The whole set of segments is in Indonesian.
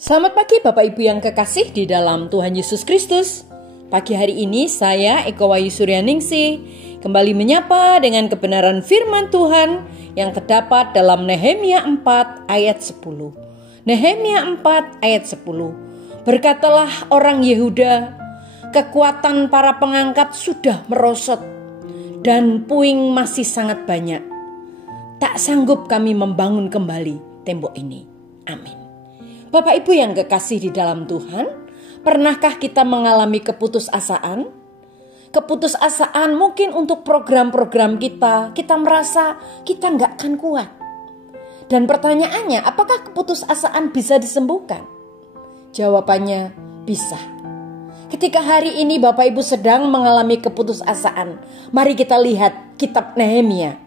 Selamat pagi Bapak Ibu yang kekasih di dalam Tuhan Yesus Kristus. Pagi hari ini saya Eko Wahyu Suryaningsih kembali menyapa dengan kebenaran firman Tuhan yang terdapat dalam Nehemia 4 ayat 10. Nehemia 4 ayat 10. Berkatalah orang Yehuda, kekuatan para pengangkat sudah merosot dan puing masih sangat banyak. Tak sanggup kami membangun kembali tembok ini. Amin. Bapak Ibu yang kekasih di dalam Tuhan, pernahkah kita mengalami keputusasaan? Keputusasaan mungkin untuk program-program kita merasa kita nggak akan kuat. Dan pertanyaannya, apakah keputusasaan bisa disembuhkan? Jawabannya, bisa. Ketika hari ini Bapak Ibu sedang mengalami keputusasaan, mari kita lihat kitab Nehemia.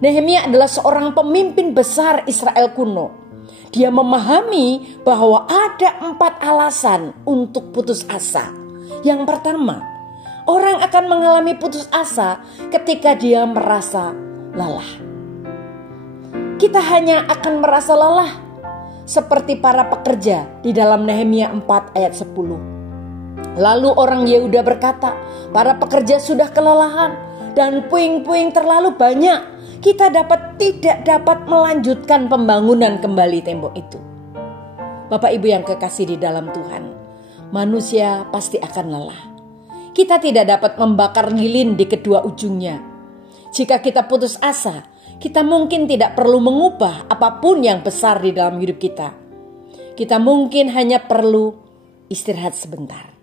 Nehemia adalah seorang pemimpin besar Israel kuno. Dia memahami bahwa ada 4 alasan untuk putus asa. Yang pertama, orang akan mengalami putus asa ketika dia merasa lelah. Kita hanya akan merasa lelah seperti para pekerja di dalam Nehemia 4 ayat 10. Lalu orang Yehuda berkata, para pekerja sudah kelelahan dan puing-puing terlalu banyak. Kita tidak dapat melanjutkan pembangunan kembali tembok itu. Bapak Ibu yang kekasih di dalam Tuhan, manusia pasti akan lelah. Kita tidak dapat membakar lilin di kedua ujungnya. Jika kita putus asa, kita mungkin tidak perlu mengubah apapun yang besar di dalam hidup kita. Kita mungkin hanya perlu istirahat sebentar.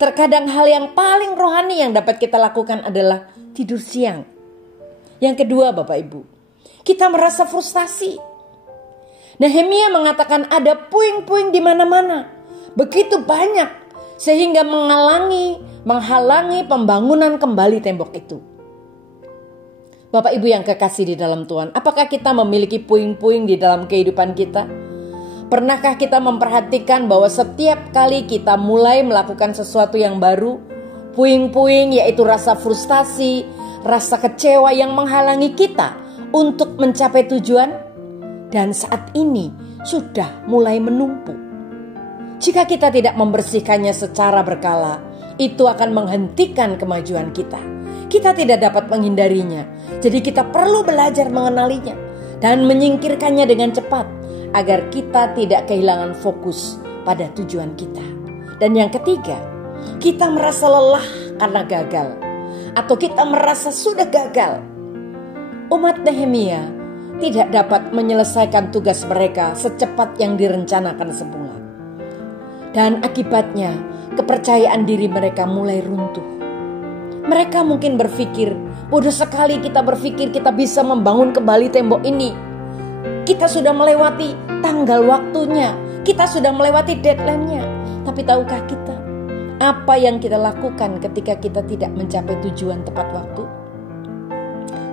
Terkadang hal yang paling rohani yang dapat kita lakukan adalah tidur siang. Yang kedua Bapak Ibu, kita merasa frustasi. Nehemia mengatakan ada puing-puing di mana-mana. Begitu banyak sehingga menghalangi pembangunan kembali tembok itu. Bapak Ibu yang kekasih di dalam Tuhan, apakah kita memiliki puing-puing di dalam kehidupan kita? Pernahkah kita memperhatikan bahwa setiap kali kita mulai melakukan sesuatu yang baru, puing-puing yaitu rasa frustasi, rasa kecewa yang menghalangi kita untuk mencapai tujuan, dan saat ini sudah mulai menumpuk. Jika kita tidak membersihkannya secara berkala, itu akan menghentikan kemajuan kita. Kita tidak dapat menghindarinya, jadi kita perlu belajar mengenalinya dan menyingkirkannya dengan cepat agar kita tidak kehilangan fokus pada tujuan kita. Dan yang ketiga, kita merasa lelah karena gagal, atau kita merasa sudah gagal. Umat Nehemia tidak dapat menyelesaikan tugas mereka secepat yang direncanakan semula. Dan akibatnya kepercayaan diri mereka mulai runtuh. Mereka mungkin berpikir, bodoh sekali kita berpikir kita bisa membangun kembali tembok ini. Kita sudah melewati tanggal waktunya, kita sudah melewati deadline-nya. Tapi tahukah kita apa yang kita lakukan ketika kita tidak mencapai tujuan tepat waktu?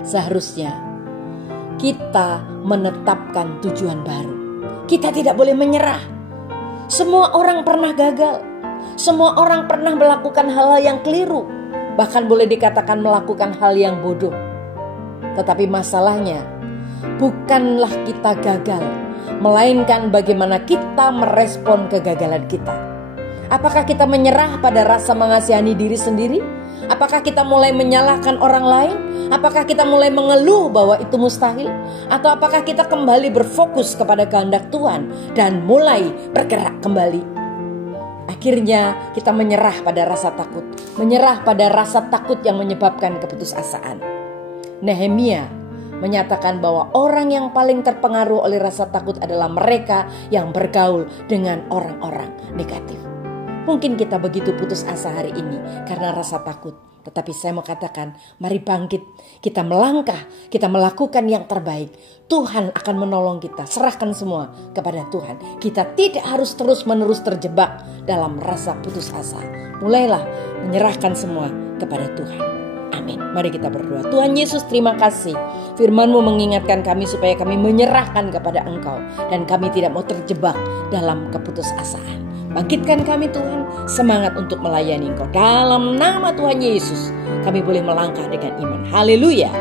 Seharusnya kita menetapkan tujuan baru. Kita tidak boleh menyerah. Semua orang pernah gagal. Semua orang pernah melakukan hal-hal yang keliru. Bahkan boleh dikatakan melakukan hal yang bodoh. Tetapi masalahnya bukanlah kita gagal, melainkan bagaimana kita merespon kegagalan kita. Apakah kita menyerah pada rasa mengasihani diri sendiri? Apakah kita mulai menyalahkan orang lain? Apakah kita mulai mengeluh bahwa itu mustahil? Atau apakah kita kembali berfokus kepada kehendak Tuhan dan mulai bergerak kembali? Akhirnya kita menyerah pada rasa takut. Menyerah pada rasa takut yang menyebabkan keputusasaan. Nehemia menyatakan bahwa orang yang paling terpengaruh oleh rasa takut adalah mereka yang bergaul dengan orang-orang negatif. Mungkin kita begitu putus asa hari ini karena rasa takut. Tetapi saya mau katakan, mari bangkit. Kita melangkah, kita melakukan yang terbaik. Tuhan akan menolong kita. Serahkan semua kepada Tuhan. Kita tidak harus terus-menerus terjebak dalam rasa putus asa. Mulailah menyerahkan semua kepada Tuhan. Amin. Mari kita berdoa. Tuhan Yesus, terima kasih. Firman-Mu mengingatkan kami supaya kami menyerahkan kepada Engkau. Dan kami tidak mau terjebak dalam keputusasaan. Bangkitkan kami Tuhan, semangat untuk melayani Engkau. Dalam nama Tuhan Yesus, kami boleh melangkah dengan iman. Haleluya.